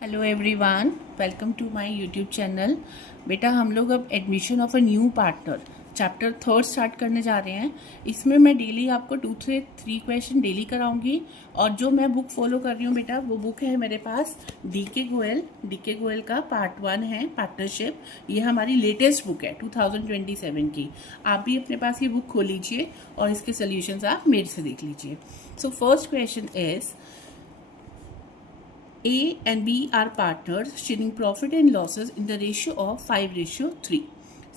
Hello everyone, welcome to my YouTube channel. बेटा हम लोग अब admission of a new partner chapter 3 start करने जा रहे हैं। इसमें मैं डेली आपको 2 से 3 क्वेश्चन डेली कराऊंगी और जो मैं बुक फॉलो कर रही हूँ बेटा वो बुक है मेरे पास डीके गोयल का पार्ट 1 है पार्टनरशिप। ये हमारी लेटेस्ट बुक है 2027 की। आप भी अपने पास ये बुक खोल लीजिए और इसके सोल्यूशंस आप मेरे से देख लीजिए। So first question is A and B are partners sharing profit and losses in the ratio of 5:3.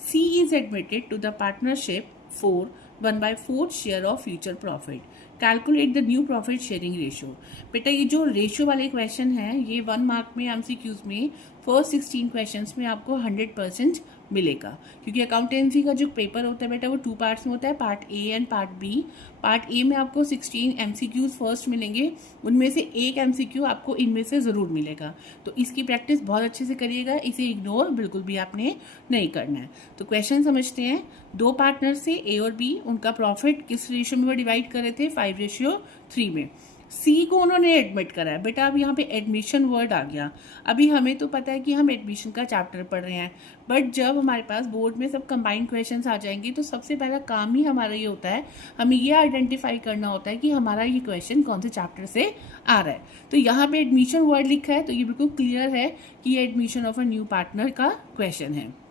C is admitted to the partnership for 1/4 share of future profit. Calculate the new profit sharing ratio. बेटा ये जो ratio वाले question हैं ये 1 mark में MCQs में first 16 questions में आपको 100% मिलेगा, क्योंकि अकाउंटेंसी का जो पेपर होता है बेटा वो 2 पार्ट्स में होता है, part A and part B. Part A में आपको 16 एमसीक्यूज फर्स्ट मिलेंगे, उनमें से एक एमसीक्यू आपको इनमें से ज़रूर मिलेगा। तो इसकी प्रैक्टिस बहुत अच्छे से करिएगा, इसे इग्नोर बिल्कुल भी आपने नहीं करना है। तो क्वेश्चन समझते हैं। 2 पार्टनर से ए और बी, उनका प्रॉफिट किस रेशियो में वो डिवाइड कर रहे थे? 5:3 में। सी को उन्होंने एडमिट करा है। बेटा अब यहाँ पे एडमिशन वर्ड आ गया। अभी हमें तो पता है कि हम एडमिशन का चैप्टर पढ़ रहे हैं, बट जब हमारे पास बोर्ड में सब कंबाइंड क्वेश्चंस आ जाएंगे तो सबसे पहला काम ही हमारा ये होता है, हमें ये आइडेंटिफाई करना होता है कि हमारा ये क्वेश्चन कौन से चैप्टर से आ रहा है। तो यहाँ पे एडमिशन वर्ड लिखा है तो ये बिल्कुल क्लियर है कि ये admission of a new partner का क्वेश्चन है।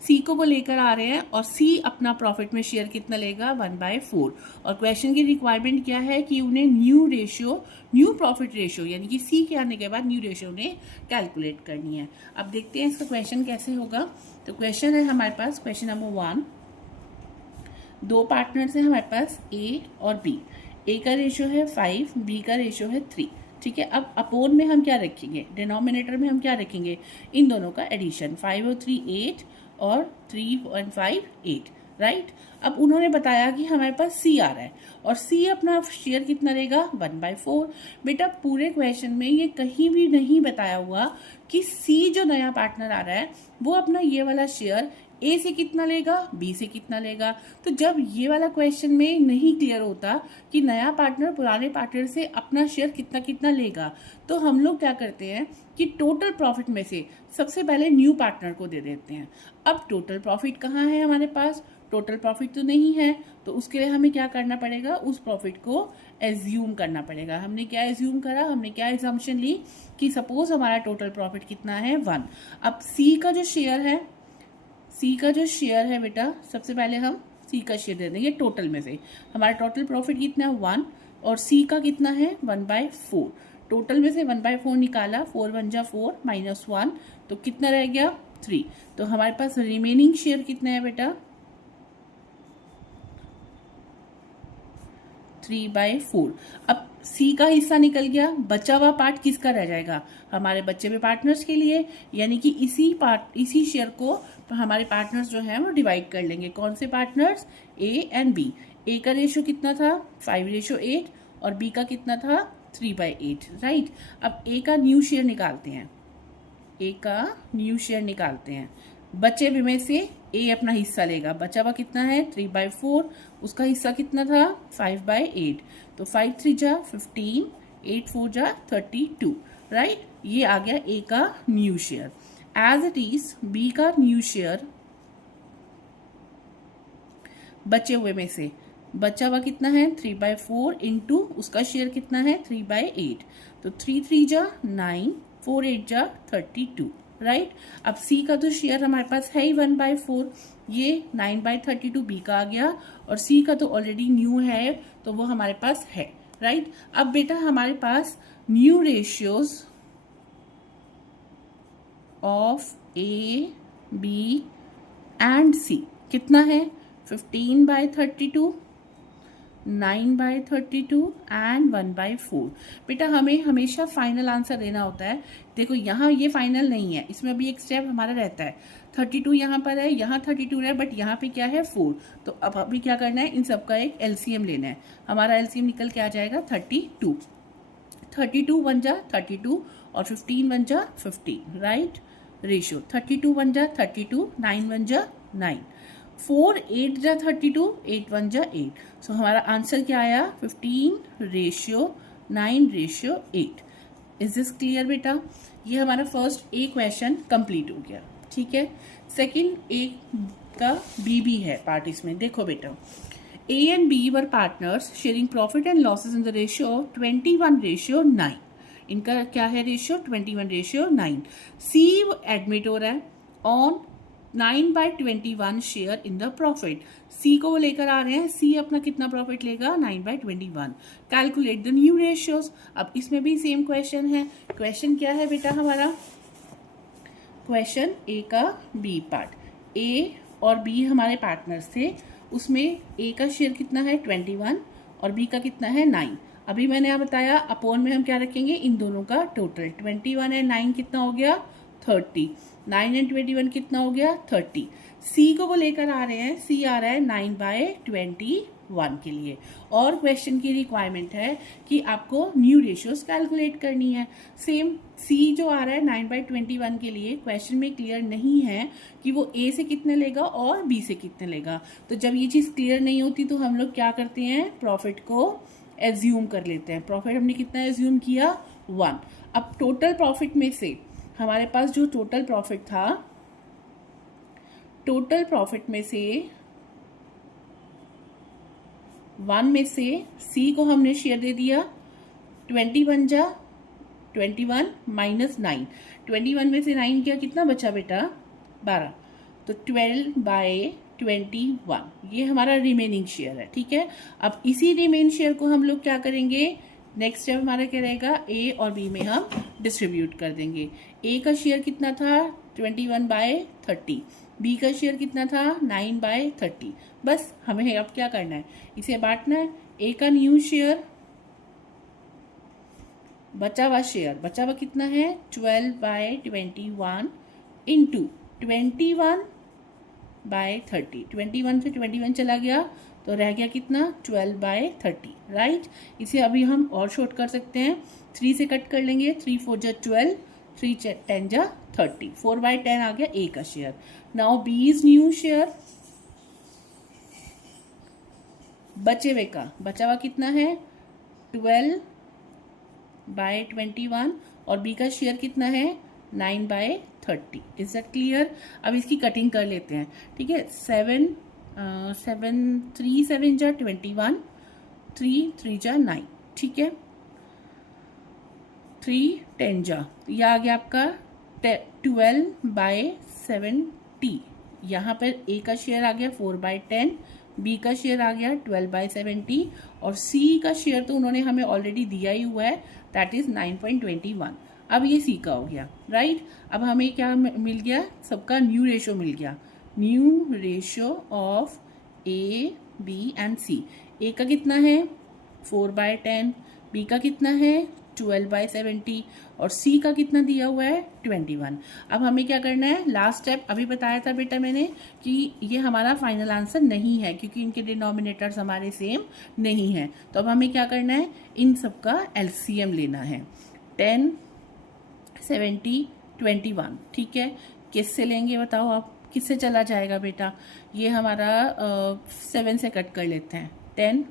सी को वो लेकर आ रहे हैं और सी अपना प्रॉफिट में शेयर कितना लेगा? 1/4। और क्वेश्चन की रिक्वायरमेंट क्या है कि उन्हें न्यू प्रॉफिट रेशियो यानी कि सी के आने के बाद न्यू रेशियो उन्हें कैलकुलेट करनी है। अब देखते हैं इसका क्वेश्चन कैसे होगा। तो क्वेश्चन है हमारे पास क्वेश्चन नंबर 1। 2 पार्टनर्स हैं हमारे पास ए और बी। ए का रेशियो है 5, बी का रेशियो है 3। ठीक है, अब अपोन में हम क्या रखेंगे? डिनोमिनेटर में हम क्या रखेंगे? इन दोनों का एडिशन। 5 और 3 8 और 3 और 5 8, राइट। अब उन्होंने बताया कि हमारे पास सी आ रहा है और सी अपना शेयर कितना लेगा? 1/4। बेटा पूरे क्वेश्चन में ये कहीं भी नहीं बताया हुआ कि सी जो नया पार्टनर आ रहा है वो अपना ये वाला शेयर ए से कितना लेगा, बी से कितना लेगा। तो जब ये वाला क्वेश्चन में नहीं क्लियर होता कि नया पार्टनर पुराने पार्टनर से अपना शेयर कितना कितना लेगा, तो हम लोग क्या करते हैं कि टोटल प्रॉफिट में से सबसे पहले न्यू पार्टनर को दे देते हैं। अब टोटल प्रॉफिट कहाँ है हमारे पास? टोटल प्रॉफिट तो नहीं है, तो उसके लिए हमें क्या करना पड़ेगा? उस प्रॉफिट को एज्यूम करना पड़ेगा। हमने क्या एज्यूम करा? हमने क्या एग्जाम्पशन ली कि सपोज हमारा टोटल प्रॉफिट कितना है? 1। अब सी का जो शेयर है बेटा, सबसे पहले हम सी का शेयर दे देंगे टोटल में से। हमारा टोटल प्रॉफिट कितना है? 1 और सी का कितना है? 1/4। टोटल में से 1/4 निकाला, 4 1 जा 4 -1, तो कितना रह गया? 3। तो हमारे पास रिमेनिंग शेयर कितना है बेटा? 3/4। अब सी का हिस्सा निकल गया, बचा हुआ पार्ट किसका रह जाएगा? हमारे बच्चे में पार्टनर्स के लिए, यानी कि इसी शेयर को हमारे पार्टनर्स जो हैं वो डिवाइड कर लेंगे। कौन से partners? A and B. A का रेशियो कितना था? 5:8 और बी का कितना था? 3/8, राइट। अब ए का न्यू शेयर निकालते हैं। बचे हुए में से ए अपना हिस्सा लेगा। बचा हुआ कितना है? 3/4। उसका हिस्सा कितना था? 5/8। तो 5 3 जा 15, 8 4 जा 32, राइट। ये आ गया ए का new share. As it is B का न्यू शेयर बचे हुए में से बचा हुआ कितना है? 3/4 इंटू उसका शेयर कितना है? 3/8। तो 3 3 जा 9, 4 8 जा 32, राइट। अब सी का तो शेयर हमारे पास है ही 1/4, ये 9/32 बी का आ गया और सी का तो ऑलरेडी न्यू है तो वो हमारे पास है, राइट। अब बेटा हमारे पास new ratios of A B and C कितना है? 15/32, 9/32 एंड 1/4। बेटा हमें हमेशा फाइनल आंसर देना होता है। देखो यहाँ ये फाइनल नहीं है, इसमें अभी एक स्टेप हमारा रहता है। 32 यहाँ पर है, यहाँ 32 है, बट यहाँ पे क्या है? 4। तो अब अभी क्या करना है? इन सबका एक एलसीएम लेना है। हमारा एलसीएम निकल के आ जाएगा 32। 32 1 जा 32 और 15 1 जा 15, राइट। रेशियो 32 1 जा 32, 9 1 जा 9, 4 8 जा 32, 8 1 जा 8। सो हमारा आंसर क्या आया? 15:9:8। इज दिस क्लियर बेटा? ये हमारा फर्स्ट ए क्वेश्चन कंप्लीट हो गया, ठीक है। सेकंड ए का बी भी है पार्ट इसमें। देखो बेटा, A and B were partners sharing profit and losses in the ratio of 21:9। इनका क्या है रेशियो? 21:9। C एडमिट हो रहा है on 9/21 share in the profit. C को वो लेकर आ रहे हैं, C अपना कितना प्रॉफिट लेगा? 9/21। Calculate the new ratios. अब इसमें भी सेम क्वेश्चन है। क्वेश्चन क्या है बेटा हमारा? क्वेश्चन ए का बी पार्ट। ए और बी हमारे पार्टनर्स थे, उसमें ए का शेयर कितना है? 21 और बी का कितना है? 9। अभी मैंने यहाँ बताया अपॉन में हम क्या रखेंगे? इन दोनों का टोटल। 21 एंड 9 कितना हो गया? 30। 9 एंड 21 कितना हो गया? 30। सी को वो लेकर आ रहे हैं, सी आ रहा है 9/21 के लिए। और क्वेश्चन की रिक्वायरमेंट है कि आपको न्यू रेशियोज कैलकुलेट करनी है। सेम सी जो आ रहा है 9/21 के लिए, क्वेश्चन में क्लियर नहीं है कि वो ए से कितने लेगा और बी से कितने लेगा। तो जब ये चीज़ क्लियर नहीं होती तो हम लोग क्या करते हैं? प्रॉफिट को एज्यूम कर लेते हैं। प्रॉफिट हमने कितना एज्यूम किया? 1। अब टोटल प्रॉफिट में से हमारे पास जो टोटल प्रॉफिट था, टोटल प्रॉफिट में से 1 में से सी को हमने शेयर दे दिया। 21 -9। 21 में से 9 किया, कितना बचा बेटा? 12। तो 12/21 ये हमारा रिमेनिंग शेयर है, ठीक है। अब इसी रिमेन शेयर को हम लोग क्या करेंगे? नेक्स्ट स्टेप हमारा क्या रहेगा? ए और बी में हम डिस्ट्रीब्यूट कर देंगे। ए का शेयर कितना था? 21/30। बी का शेयर कितना था? 9/30। बस हमें अब क्या करना है? इसे बांटना है। ए का न्यू शेयर, बचा हुआ शेयर, बचा हुआ कितना है? 12/21 इंटू 21/30। 21 से 21 चला गया तो रह गया कितना? 12/30, राइट। इसे अभी हम और शॉर्ट कर सकते हैं। 3 से कट कर लेंगे। 3 4 जा 12, 3 10 जा 30। 4/10 आ गया ए का share. Now B is new share, बचे हुए का बचा हुआ कितना है? 12/21 और बी का शेयर कितना है? 9/30। Is that clear? अब इसकी कटिंग कर लेते हैं, ठीक है। 3 7 जा 21, 3 3 जा 9, ठीक है। 3 10 जा, यह आ गया आपका 12/70। यहाँ पर ए का शेयर आ गया 4/10, बी का शेयर आ गया 12/70 और सी का शेयर तो उन्होंने हमें ऑलरेडी दिया ही हुआ है, दैट इज 9/21। अब ये सी का हो गया, राइट। अब हमें क्या मिल गया? सबका न्यू रेशियो मिल गया। New ratio of A B and C. A का कितना है? 4/10, बी का कितना है? 12/70 और सी का कितना दिया हुआ है? 21। अब हमें क्या करना है? लास्ट स्टेप अभी बताया था बेटा मैंने कि ये हमारा फाइनल आंसर नहीं है क्योंकि इनके डिनोमिनेटर्स हमारे सेम नहीं है। तो अब हमें क्या करना है? इन सब का एलसीएम लेना है। 10 70 21, ठीक है। किससे लेंगे बताओ आप? किससे चला जाएगा बेटा? ये हमारा 7 से कट कर लेते हैं। 10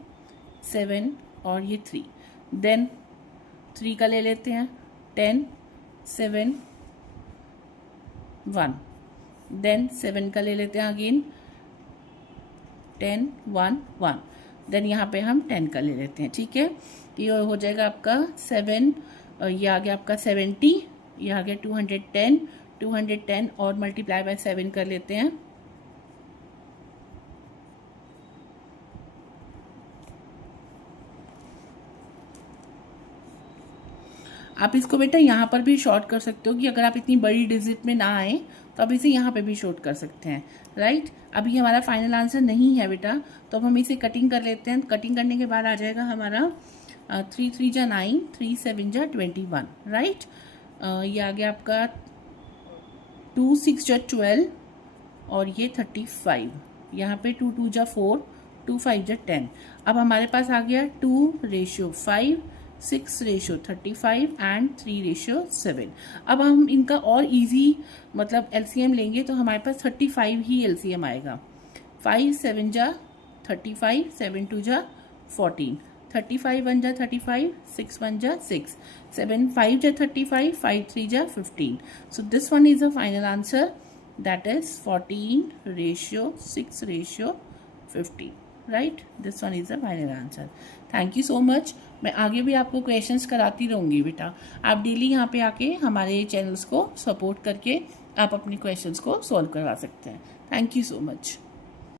7 और ये 3, देन 3 का ले लेते हैं। 10 7 1, देन 7 का ले लेते हैं अगेन। 10 1 1, देन यहाँ पे हम 10 का ले लेते हैं, ठीक है। ये हो जाएगा आपका 7, ये आ गया आपका 70, ये आ गया 210। 210 और मल्टीप्लाई बाय 7 कर लेते हैं। आप इसको बेटा यहाँ पर भी शॉर्ट कर सकते हो कि अगर आप इतनी बड़ी डिजिट में ना आए तो आप इसे यहाँ पे भी शॉर्ट कर सकते हैं, राइट। अभी हमारा फाइनल आंसर नहीं है बेटा, तो अब हम इसे कटिंग कर लेते हैं। कटिंग करने के बाद आ जाएगा हमारा 3 3 जा 9, 3 7 जा 21, राइट। ये आ गया आपका 2 6 जा 12 और ये 35। यहाँ पे 2 2 जा 4, 2 5 जा 10। अब हमारे पास आ गया 2:5, 6:35 एंड 3:7। अब हम इनका और इजी मतलब एलसीएम लेंगे तो हमारे पास 35 ही एलसीएम आएगा। 5 7 जा 35, 7 2 जा 14, 35 1 जा 35, 6 1 जा 6, 7 5 जा 35, 5 3 जा 15. So this one is the final answer, that is 14:6:15. Right? This one is the final answer. Thank you so much. मैं आगे भी आपको क्वेश्चंस कराती रहूँगी बेटा. आप डेली यहाँ पे आके हमारे चैनल्स को सपोर्ट करके आप अपने क्वेश्चंस को सॉल्व करवा सकते हैं. Thank you so much.